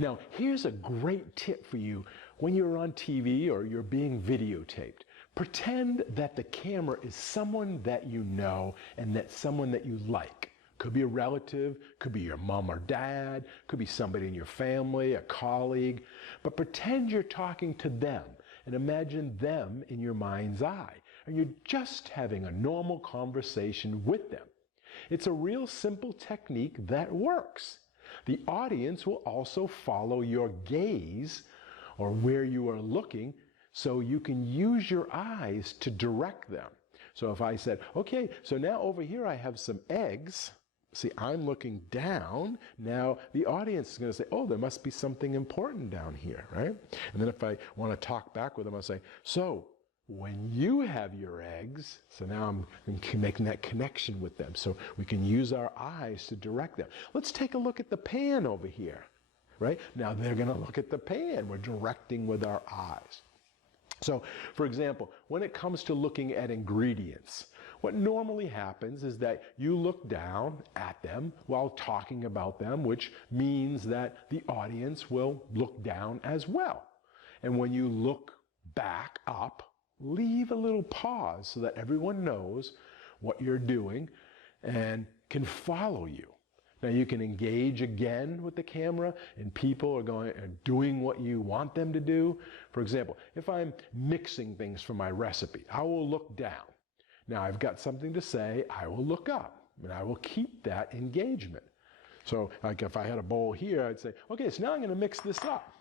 Now, here's a great tip for you when you're on TV or you're being videotaped. Pretend that the camera is someone that you know and that's someone that you like. Could be a relative, could be your mom or dad, could be somebody in your family, a colleague, but pretend you're talking to them and imagine them in your mind's eye, and you're just having a normal conversation with them. It's a real simple technique that works. The audience will also follow your gaze or where you are looking, so you can use your eyes to direct them. So if I said, okay, so now over here I have some eggs. See, I'm looking down. Now the audience is going to say, oh, there must be something important down here, right? And then if I want to talk back with them, I'll say, so when you have your eggs, so now I'm making that connection with them. So we can use our eyes to direct them. Let's take a look at the pan over here, right? Now they're going to look at the pan. We're directing with our eyes. So, for example, when it comes to looking at ingredients, what normally happens is that you look down at them while talking about them, which means that the audience will look down as well. And when you look back up, leave a little pause so that everyone knows what you're doing and can follow you. Now you can engage again with the camera and people are doing what you want them to do. For example, if I'm mixing things for my recipe, I will look down. Now I've got something to say, I will look up and I will keep that engagement. So like if I had a bowl here, I'd say, okay, so now I'm going to mix this up.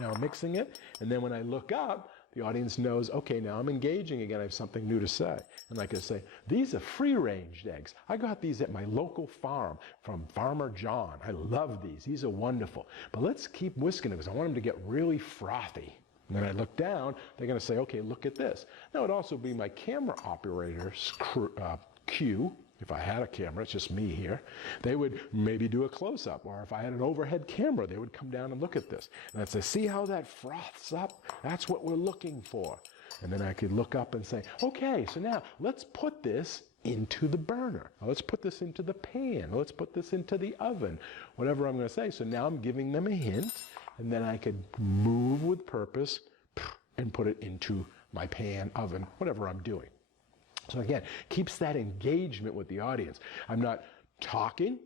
Now I'm mixing it, and then when I look up, the audience knows, okay, now I'm engaging again, I have something new to say. And I can say, these are free-range eggs. I got these at my local farm from Farmer John. I love these. These are wonderful. But let's keep whisking them because I want them to get really frothy. And then I look down, they're going to say, okay, look at this. Now it'd also be my camera operator's cue. If I had a camera, it's just me here, they would maybe do a close-up. Or if I had an overhead camera, they would come down and look at this. And I'd say, see how that froths up? That's what we're looking for. And then I could look up and say, okay, so now let's put this into the burner. Or let's put this into the pan. Or let's put this into the oven. Whatever I'm going to say. So now I'm giving them a hint. And then I could move with purpose and put it into my pan, oven, whatever I'm doing. So again, keeps that engagement with the audience. I'm not talking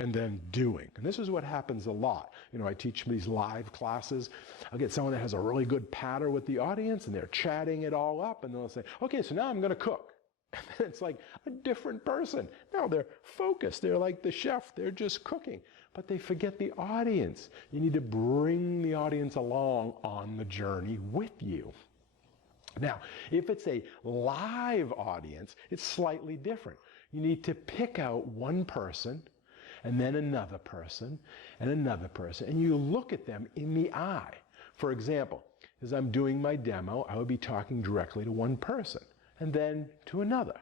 and then doing. And this is what happens a lot. You know, I teach these live classes. I'll get someone that has a really good patter with the audience and they're chatting it all up and they'll say, okay, so now I'm going to cook. And then it's like a different person. Now they're focused. They're like the chef. They're just cooking. But they forget the audience. You need to bring the audience along on the journey with you. Now, if it's a live audience, it's slightly different. You need to pick out one person, and then another person, and another person, and you look at them in the eye. For example, as I'm doing my demo, I would be talking directly to one person, and then to another.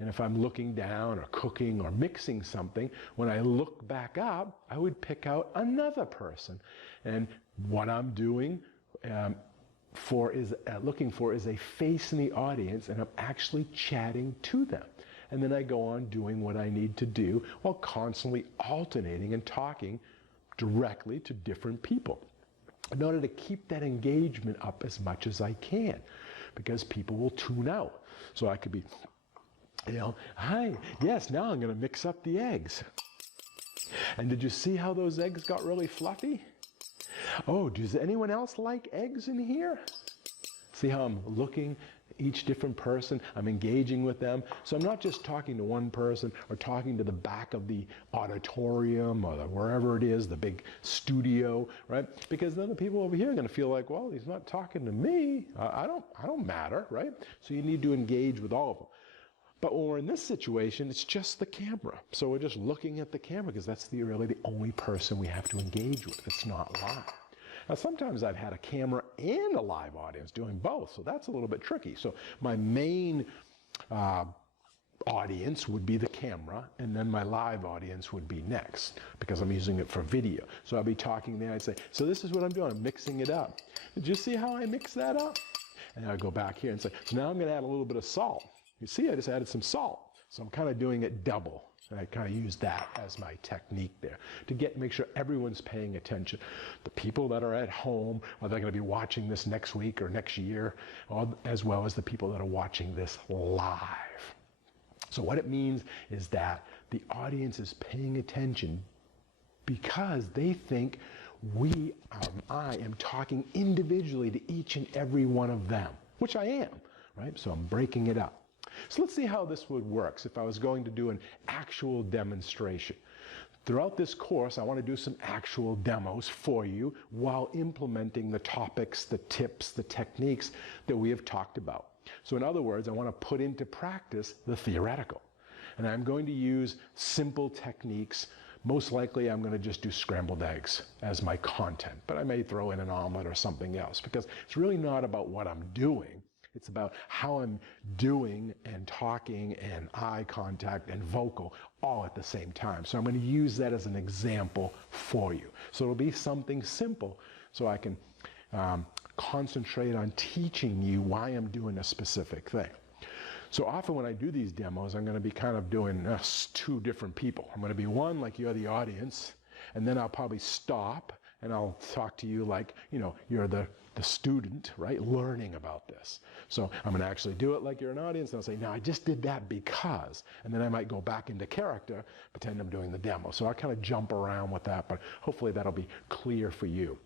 And if I'm looking down or cooking or mixing something, when I look back up, I would pick out another person. And what I'm doing looking for is a face in the audience, and I'm actually chatting to them. And then I go on doing what I need to do while constantly alternating and talking directly to different people in order to keep that engagement up as much as I can, because people will tune out. So I could be, you know, hi, yes, now I'm going to mix up the eggs. And did you see how those eggs got really fluffy? Oh, does anyone else like eggs in here? See how I'm looking each different person, I'm engaging with them. So I'm not just talking to one person or talking to the back of the auditorium or wherever it is, the big studio, right? Because then the people over here are going to feel like, well, he's not talking to me. I don't matter, right? So you need to engage with all of them. But when we're in this situation, it's just the camera. So we're just looking at the camera because that's really the only person we have to engage with. It's not live. Now, sometimes I've had a camera and a live audience doing both, so that's a little bit tricky. So my main audience would be the camera, and then my live audience would be next because I'm using it for video. So I'll be talking there, I'd say, so this is what I'm doing, I'm mixing it up. Did you see how I mix that up? And I'll go back here and say, so now I'm going to add a little bit of salt. You see, I just added some salt. So I'm kind of doing it double. And I kind of use that as my technique there to make sure everyone's paying attention. The people that are at home, are they going to be watching this next week or next year, as well as the people that are watching this live. So what it means is that the audience is paying attention because they think I am talking individually to each and every one of them, which I am, right? So I'm breaking it up. So let's see how this would work if I was going to do an actual demonstration. Throughout this course, I want to do some actual demos for you while implementing the topics, the tips, the techniques that we have talked about. So in other words, I want to put into practice the theoretical. And I'm going to use simple techniques. Most likely I'm going to just do scrambled eggs as my content, but I may throw in an omelet or something else because it's really not about what I'm doing. It's about how I'm doing and talking and eye contact and vocal all at the same time. So I'm going to use that as an example for you. So it'll be something simple so I can concentrate on teaching you why I'm doing a specific thing. So often when I do these demos, I'm going to be kind of doing two different people. I'm going to be one like you're the audience, and then I'll probably stop and I'll talk to you like, you're the student, right, learning about this. So I'm going to actually do it like you're an audience, and I'll say, no, I just did that because, and then I might go back into character, pretend I'm doing the demo. So I kind of jump around with that, but hopefully that'll be clear for you.